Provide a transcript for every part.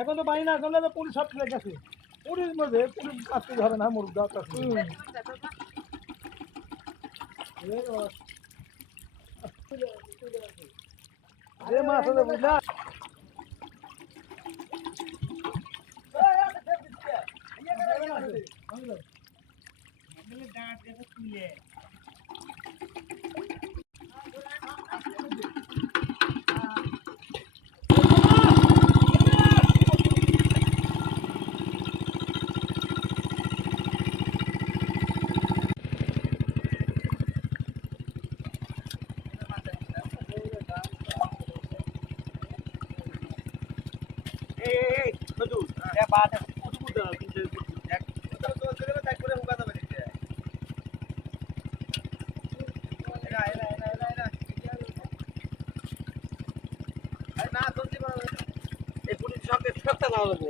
এখন তো পানি না করলে তো পুলিশ সব ফেলে গেছে। পুলিশ মধ্যে পুলিশ আসতে ধরে না মুরগ দাও সব সপ্তাহ দেওয়া লাগবে।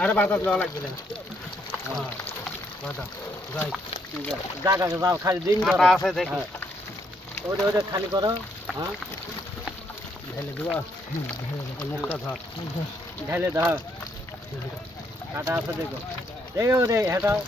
আরে বাতাস দেওয়া লাগবে না জায়গা যাও খালি দিন আছে দেখি। ওটা ওটা খালি করো। হ্যাঁ। ঢেলে দেবো। মুখটা ধর। ঢেলে দাও। কাটা আছে দেখো। দেখো রে হেটাও